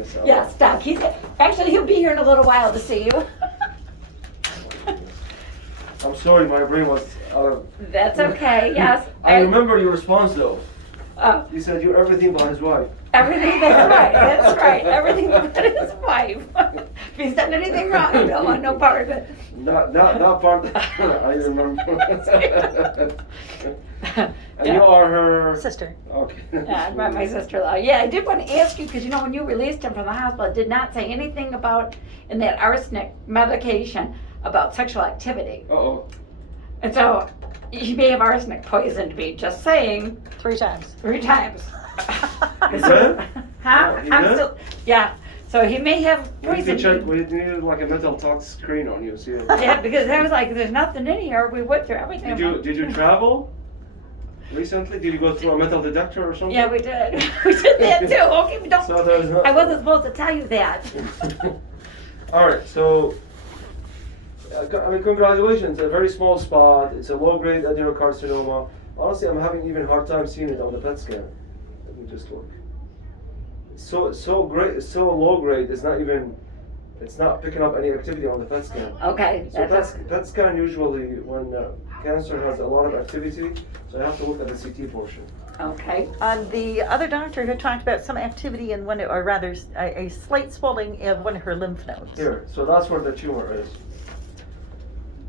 myself. Yes, Doc. He'll be here in a little while to see you. I'm sorry, my brain was out of... That's okay, yes. I remember your response though. Oh, You said you're everything but his wife. everything, that's right, everything but his wife. If he's done anything wrong, I don't want no part of it. Not part. I remember. And you are her Sister. Okay. Yeah, I brought my sister-in-law. Yeah, I did want to ask you, because when you released him from the hospital, it did not say anything about, in that arsenic medication, about sexual activity. Uh-oh. And so, he may have arsenic poisoned me, just saying, 3 times. 3 times. You did? Huh? You I'm did? still, yeah, so he may have We need to poisoned check. me. We need like a mental tox screen on you. See. Yeah, because I was like, there's nothing in here, we went through everything. Did you travel recently? Did you go through a metal detector or something? Yeah, we did. We did that too. Okay, but don't. So there's no- I wasn't supposed to tell you that. All right, so congratulations. A very small spot. It's a low-grade adenocarcinoma. Honestly, I'm having even hard time seeing it on the PET scan. Let me just look. So great. It's so low grade. It's not picking up any activity on the PET scan. Okay, So that's PET scan usually when cancer has a lot of activity. So I have to look at the CT portion. okay. The other doctor had talked about some activity in one, or rather, a slight swelling of one of her lymph nodes. Here, so that's where the tumor is.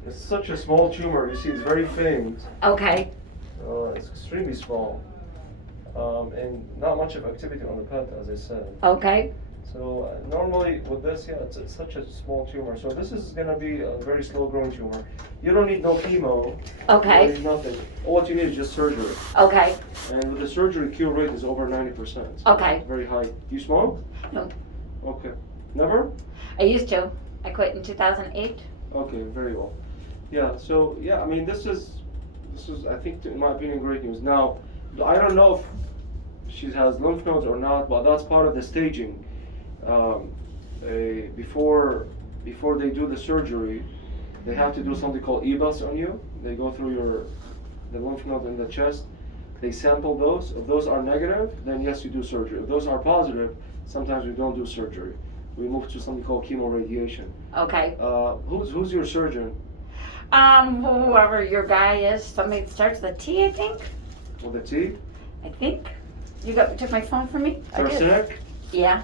It's such a small tumor. You see, it's very faint. Okay. It's extremely small, and not much of activity on the PET, as I said. Okay. So normally with this, yeah, it's such a small tumor. So this is gonna be a very slow-growing tumor. You don't need no chemo. Okay. You don't need nothing. All what you need is just surgery. Okay. And with the surgery, cure rate is over 90%. Okay. Very high. Do you smoke? No. Okay. Never? I used to. I quit in 2008. Okay, very well. Yeah, so yeah, I mean this is I think in my opinion great news. Now, I don't know if she has lymph nodes or not, but that's part of the staging. Before they do the surgery, they have to do something called EBUS on you. They go through the lymph node in the chest. They sample those. If those are negative, then yes, you do surgery. If those are positive, sometimes we don't do surgery. We move to something called chemoradiation. Okay. Who's your surgeon? Whoever your guy is, somebody that starts with a T, I think. With a T? I think. You took my phone from me? I did. Sarsinek? Yeah.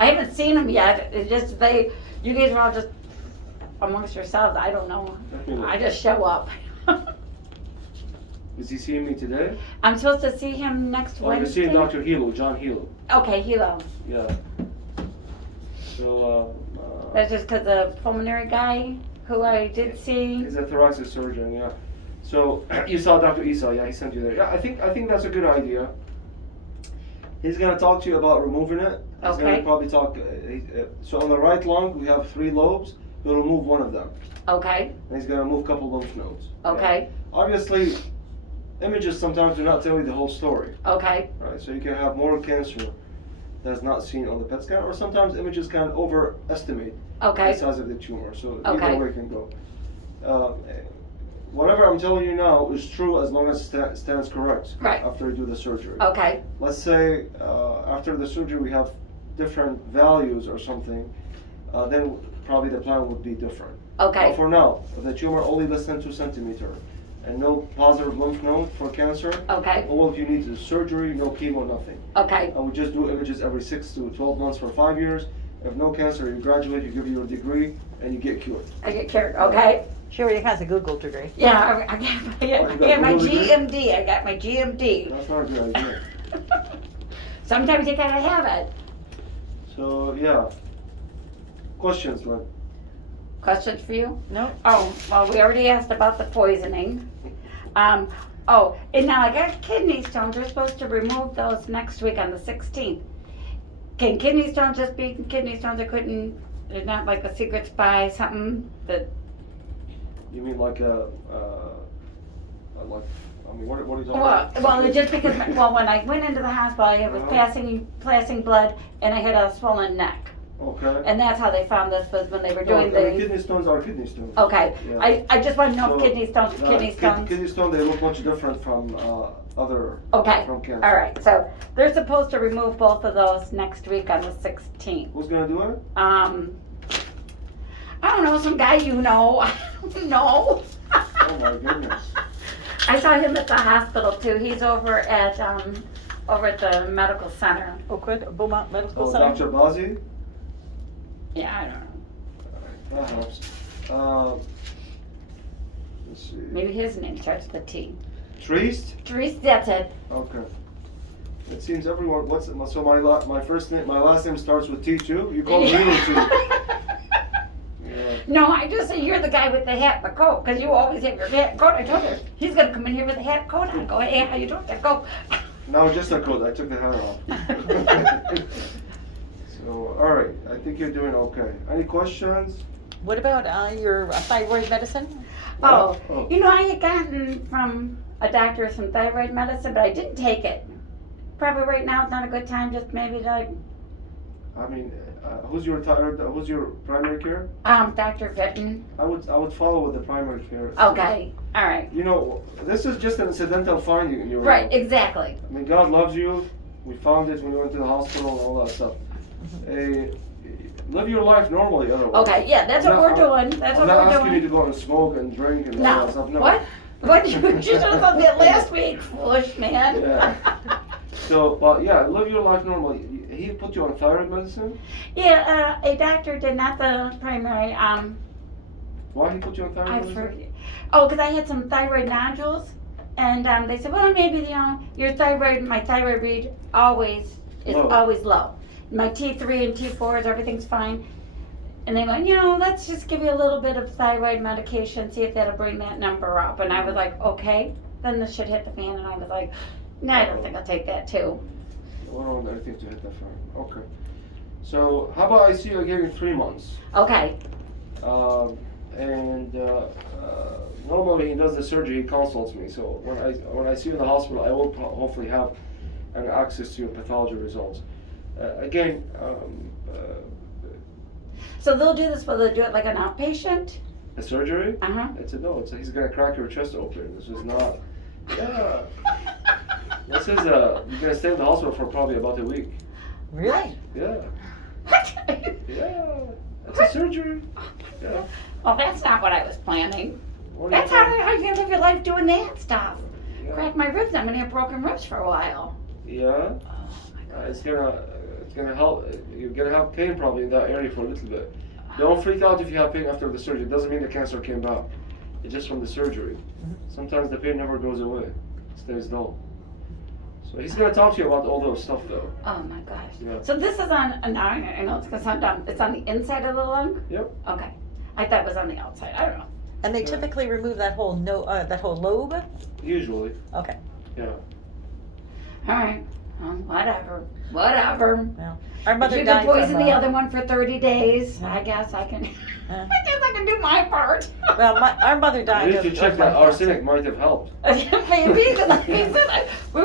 I haven't seen him yet. It's just you guys are all just amongst yourselves. I don't know. I just show up. Is he seeing me today? I'm supposed to see him next Oh, you're Wednesday. seeing Dr. Hilo, John Hilo. Okay, Hilo. Yeah. So, That's just because the pulmonary guy who I did see. he's a thoracic surgeon, yeah. So, you saw Dr. Isa, yeah, he sent you there. Yeah, I think that's a good idea. He's gonna talk to you about removing it. He's Okay. gonna probably talk, so on the right lung, we have 3 lobes. He'll remove one of them. Okay. And he's gonna remove a couple lymph nodes. Okay. Yeah. Obviously, images sometimes do not tell you the whole story. Okay. Right, so you can have more cancer that's not seen on the PET scan, or sometimes images can overestimate Okay. the size of the tumor. So Okay. either way can go. Whatever I'm telling you now is true as long as it stands correct. Right. After you do the surgery. Okay. Let's say after the surgery we have different values or something, then probably the plan would be different. Okay. But for now, if the tumor only less than 2 centimeters and no positive lymph node for cancer, Okay. all you need is surgery, no chemo, nothing. Okay. And we just do images every 6 to 12 months for 5 years. If no cancer, you graduate, you give your degree, and you get cured. I get cured. Okay. She already has a Google degree. Yeah, I got my Google degree? GMD. I got my GMD. That's not a good idea. Sometimes you gotta have it. So yeah. Questions, Lynn? Questions for you? No? Oh, well, we already asked about the poisoning. And now I got kidney stones. We're supposed to remove those next week on the 16th. Can kidney stones just be kidney stones? There's not like a secret spy, something that. You mean like what are you talking Well, about? it's just because, when I went into the hospital, I was passing blood and I had a swollen neck. Okay. And that's how they found this, was when they were doing No, the. kidney stones are kidney stones. Okay, Yeah. I just want to know if So, kidney stones are kidney stones. Kidney stone, they look much different from other Okay, from cancer. all right, so they're supposed to remove both of those next week on the 16th. Who's gonna do it? I don't know, some guy you know, I don't know. Oh my goodness. I saw him at the hospital too, he's over at the medical center. Oh, good, Beaumont Medical Oh, Center? Dr. Bazzi? Yeah, I don't know, That helps. Let's see. maybe his name starts with a T. Treist? Dries, that's it. Okay. It seems everyone. So my first name, my last name starts with T too. You call me with T. Yeah. No, I just say you're the guy with the hat and the coat, because you always have your hat and coat. I told her, he's gonna come in here with a hat and coat on. Go, hey, how you doing? I go. No, just a coat. I took the hat off. So, all right. I think you're doing okay. Any questions? What about your thyroid medicine? Oh, Oh. you know, I had gotten from a doctor some thyroid medicine, but I didn't take it. Probably right now it's not a good time, just maybe like, I mean, who's your who's your primary care? Dr. Fitton. I would follow with the primary care. Okay, all right. You know, this is just an incidental finding in your Right, life. exactly. I mean, God loves you. We found it when we went to the hospital and all that stuff. Live your life normally, otherwise. Okay, yeah, that's I'm what not- we're doing. That's I'm what not we're asking you doing. to go and smoke and drink and all No, that stuff. No. what? What? You should have done that last week, foolish man. Yeah. So, but yeah, live your life normally. He put you on thyroid medicine? Yeah, a doctor did, not the primary, Why he put you on thyroid I medicine? forget. Oh, because I had some thyroid nodules, and they said, well, maybe your thyroid, my thyroid read is Low. always low. My T3 and T4s, everything's fine. And they went, let's just give you a little bit of thyroid medication, see if that'll bring that number up. And I was like, okay. Then the shit hit the fan, and I was like, no, I don't think I'll take that too. I don't want anything to hit that phone. Okay. So, how about I see you again in 3 months? Okay. Normally when he does the surgery, he consults me. So when I see you in the hospital, I will hopefully have an access to your pathology results. So they'll do this, but they'll do it like an outpatient? The surgery? Uh-huh. He's gonna crack your chest open. This is not. Yeah. This is you're gonna stay in the hospital for probably about a week. Really? Yeah. What? Yeah. It's a surgery. Yeah. Well, that's not what I was planning. What do you That's think? how you gonna live your life doing that stuff. Yeah. Crack my ribs, I'm gonna have broken ribs for a while. Yeah. Oh my God. It's gonna help. You're gonna have pain probably in that area for a little bit. Don't freak out if you have pain after the surgery. It doesn't mean the cancer came back. It's just from the surgery. Sometimes the pain never goes away. It stays dull. So he's gonna talk to you about all those stuff though. Oh my gosh. Yeah. So this is on, now I know it's gonna sound dumb, it's on the inside of the lung? Yep. Okay. I thought it was on the outside, I don't know. And they typically remove that whole that whole lobe? Usually. Okay. Yeah. Alright, whatever. Well, our If mother you died can poison from, the other one for 30 days, Yeah. I guess I can, Yeah. I guess I can do my part. Well, our mother died Maybe of if you check of that lung cancer. arsenic might have helped. Maybe, because like I said, we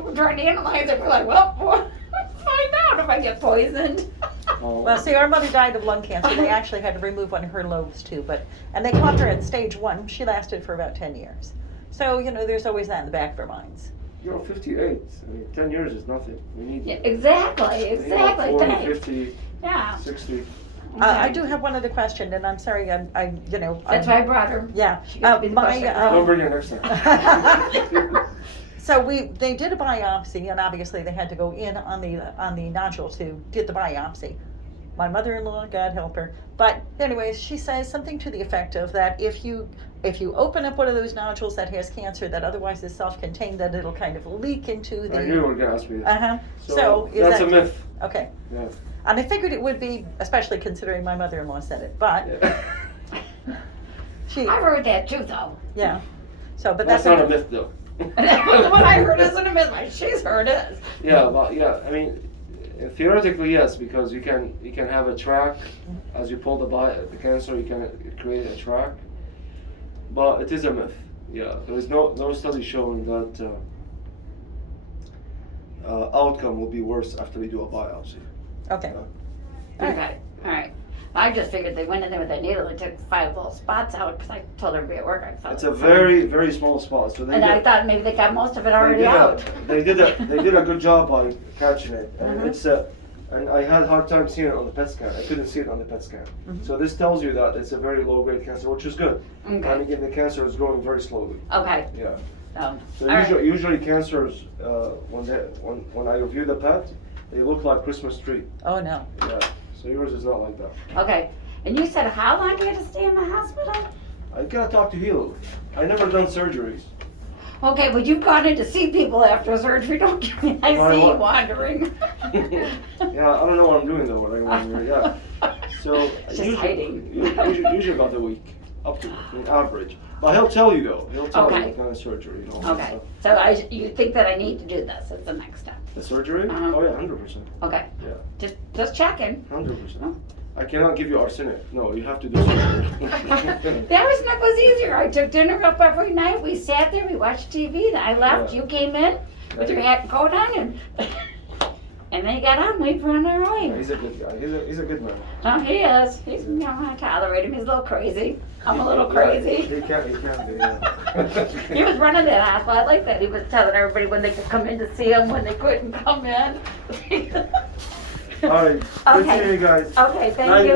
were trying to analyze it, we're like, well, find out if I get poisoned. Oh. Well, see, our mother died of lung cancer. They actually had to remove one of her lobes too, and they caught her at stage 1. She lasted for about 10 years. So, there's always that in the back of our minds. You're 58. I mean, 10 years is nothing. We need Yeah, exactly, we need like 40, thanks. 50, Yeah. 60. I do have one other question, and I'm sorry, That's why I brought her. Yeah. She got to be the question. Don't bring her next time. So they did a biopsy, and obviously they had to go in on the nodule to get the biopsy. My mother-in-law, God help her. But anyways, she says something to the effect of that if you open up one of those nodules that has cancer that otherwise is self-contained, that it'll kind of leak into the. I knew you were going to ask me this. Uh-huh. So is that's that a myth. Okay. Yeah. And I figured it would be, especially considering my mother-in-law said it. But Yeah. she, I've heard that too, though. yeah. So, but That's not a myth though. What I heard isn't a myth. She's heard it. Yeah, well, yeah. I mean, theoretically, yes, because you can have a track as you pull the cancer. You can create a track, but it is a myth. Yeah, there is no study showing that outcome will be worse after we do a biopsy. okay. Okay. All right. I just figured they went in there with a needle and took 5 little spots out, because I told everybody at work I thought. It's it a was very, very small spot. So they And I did, thought maybe they got most of it they already did out. they did a good job by catching it, and it's and I had a hard time seeing it on the PET scan. I couldn't see it on the PET scan. So this tells you that it's a very low grade cancer, which is good. And Okay, again, the cancer is growing very slowly. okay, Yeah. so, So all right. usually cancers, when I review the PET, they look like Christmas tree. Oh, no. Yeah. So yours is not like that. Okay, and you said how long do you have to stay in the hospital? I gotta talk to Hilo. I never done surgeries. Okay, but you've gone in to see people after surgery, don't give me, I My see you what? wandering. Yeah, I don't know what I'm doing though when I'm here. Yeah. So Just hiding. usually about a week, up to an average. But he'll tell you though. He'll tell you Okay. what kind of surgery. You know, Okay, so you think that I need to do this, it's the next step. The surgery? Uh-huh. Oh yeah, 100%. Okay. Yeah. Just checking. 100%. I cannot give you arsenic. No, you have to do surgery. That was easier. I took dinner up every night. We sat there. We watched TV. Then I left. Yeah. You came in with your hat and coat on, and then you got out and we ran our way. He's a good guy. He's a good man. Oh, he is. He's, you know, I tolerate him. He's a little crazy. I'm a little Yeah, crazy. He can't be. Yeah. He was running that hospital. I like that. He was telling everybody when they could come in to see him, when they couldn't come in. All right. Good Okay. seeing you guys. Okay, thank Night, you.